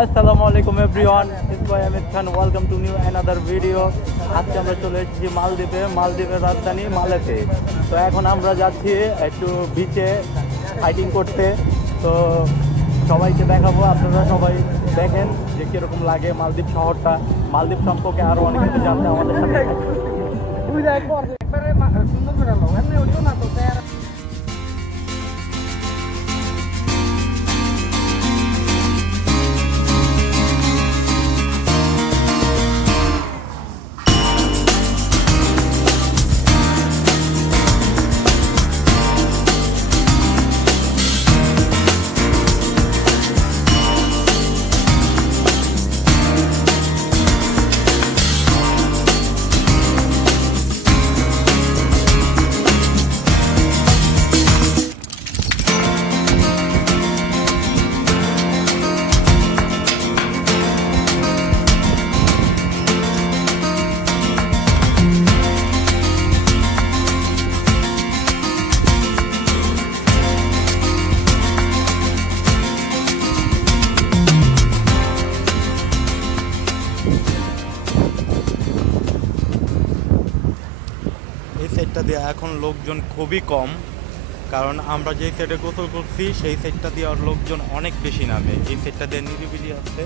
আসসালামু আলাইকুম everyone, it's by Amir Khan. Welcome to new another video. আজকে আমরা চলে এসেছি মালদ্বীপের রাজধানী মালেতে। তো এখন আমরা যাচ্ছি একটু বিচে হাইকিং করতে। তো সবাইকে দেখাবো, আপনারা সবাই দেখেন যে কীরকম লাগে মালদ্বীপ শহরটা। মালদ্বীপ সম্পর্কে আরও অনেক কিছু জানতে আমাদের সাথে এই সাইডটা দিয়ে এখন লোকজন খুবই কম, কারণ আমরা যে সাইডে গোসল করছি সেই সাইডটা দিয়ে আর লোকজন অনেক বেশি নামে। এই সাইডটা দিয়ে নিরিবিলি আছে,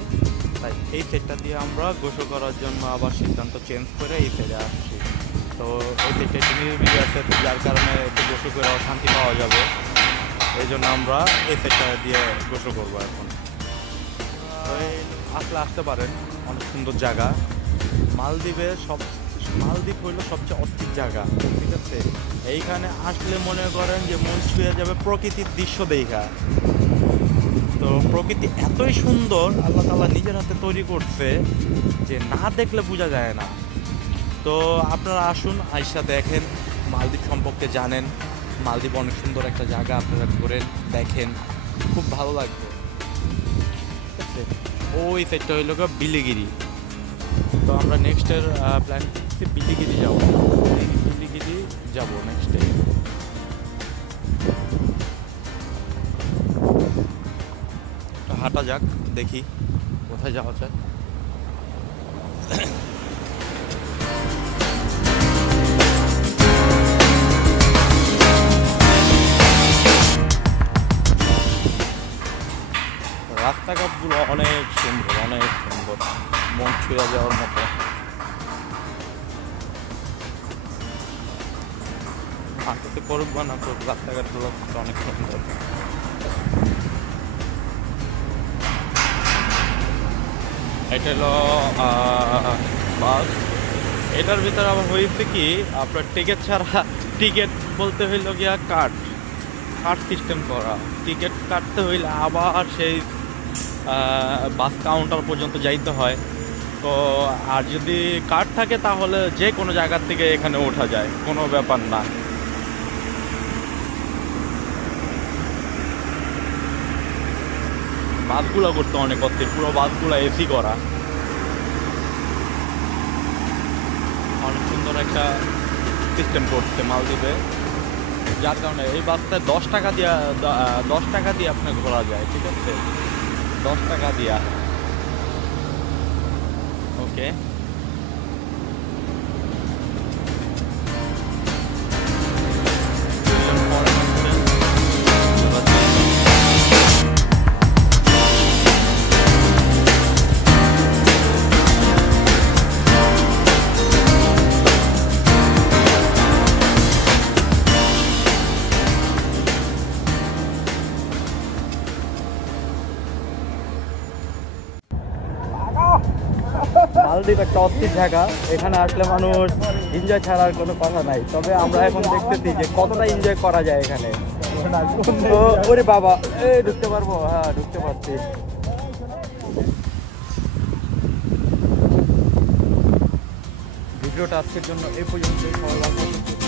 তাই এই সাইডটা দিয়ে আমরা গোসল করার জন্য আবার সিদ্ধান্ত চেঞ্জ করে এই সাইডে আসছি। তো এই সাইডটা একটু নিরিবিলি আছে, যার কারণে একটু গোসল করে শান্তি পাওয়া যাবে। এই জন্য আমরা এই সাইডটা দিয়ে গোসল করবো এখন। তো আসতে পারেন, অনেক সুন্দর জায়গা। মালদ্বীপ হইলো সবচেয়ে অস্থির জায়গা, ঠিক আছে? এইখানে আসলে মনে করেন যে মন ছুঁয়ে যাবে প্রকৃতির দৃশ্য দেখা। তো প্রকৃতি এতই সুন্দর, আল্লাহ তাআলা নিজের হাতে তৈরি করছে যে না দেখলে বোঝা যায় না। তো আপনারা আসুন, আইসা দেখেন, মালদ্বীপ সম্পর্কে জানেন। মালদ্বীপ অনেক সুন্দর একটা জায়গা, আপনারা ঘুরেন, দেখেন, খুব ভালো লাগবে, ঠিক আছে? ওই সাইডটা হইল বিলিগিরি। তো আমরা নেক্সটের প্ল্যান করছি বিলিগিরি যাবো নেক্সটে। হাঁটা যাক, দেখি কোথায় যাওয়া যায়। রাস্তাঘাটগুলো অনেক সুন্দর, মন ছুঁয়ে যাওয়ার মতো। হাঁটতে করুক বা না করুক, রাস্তাঘাটগুলো অনেক সুন্দর। এটা হলো বাস। এটার ভিতরে আবার হয়েছে কি, আপনার টিকিট বলতে হইল গিয়া কার্ড সিস্টেম করা। টিকিট কাটতে হইলে আবার সেই বাস কাউন্টার পর্যন্ত যাইতে হয়। তো আর যদি কার্ড থাকে তাহলে যে কোনো জায়গার থেকে এখানে ওঠা যায়, কোনো ব্যাপার না। বাসগুলো করতে অনেক অস্থির, পুরো বাসগুলো এসি করা। অনেক সুন্দর একটা সিস্টেম করছে মালদ্বীপে, যার কারণে এই বাসটায় 10 টাকা দিয়ে আপনার ঘোরা যায়, ঠিক আছে? 10 টাকা দিয়া। ওকে, মালদ্বীপ একটা অস্থির জায়গা। এখানে আসলে মানুষ এনজয় ছাড়া আর কোনো কথা নাই। তবে আমরা এখন দেখতেছি যে কতটা এনজয় করা যায় এখানে। তো ওরে বাবা, ঢুকতে পারবো? হ্যাঁ, ঢুকতে পারছি। ভিডিওটা আজকের জন্য এই পর্যন্ত। সবাই ভালো থাকবেন।